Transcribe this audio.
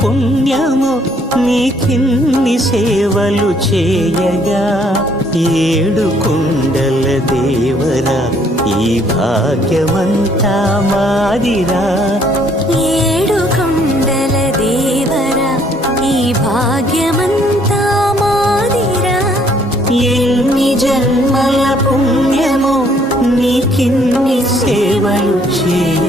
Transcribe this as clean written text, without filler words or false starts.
పుణ్యము నీకిన్ని సేవలు చేయగా ఏడు కొండల దేవరా ఈ భాగ్యమంతా మాదిరా ఏడు కొండల దేవరా ఈ భాగ్యమంతా మాదిరా ఎన్ని జన్మల పుణ్యము నీకిన్ని సేవలు చేయ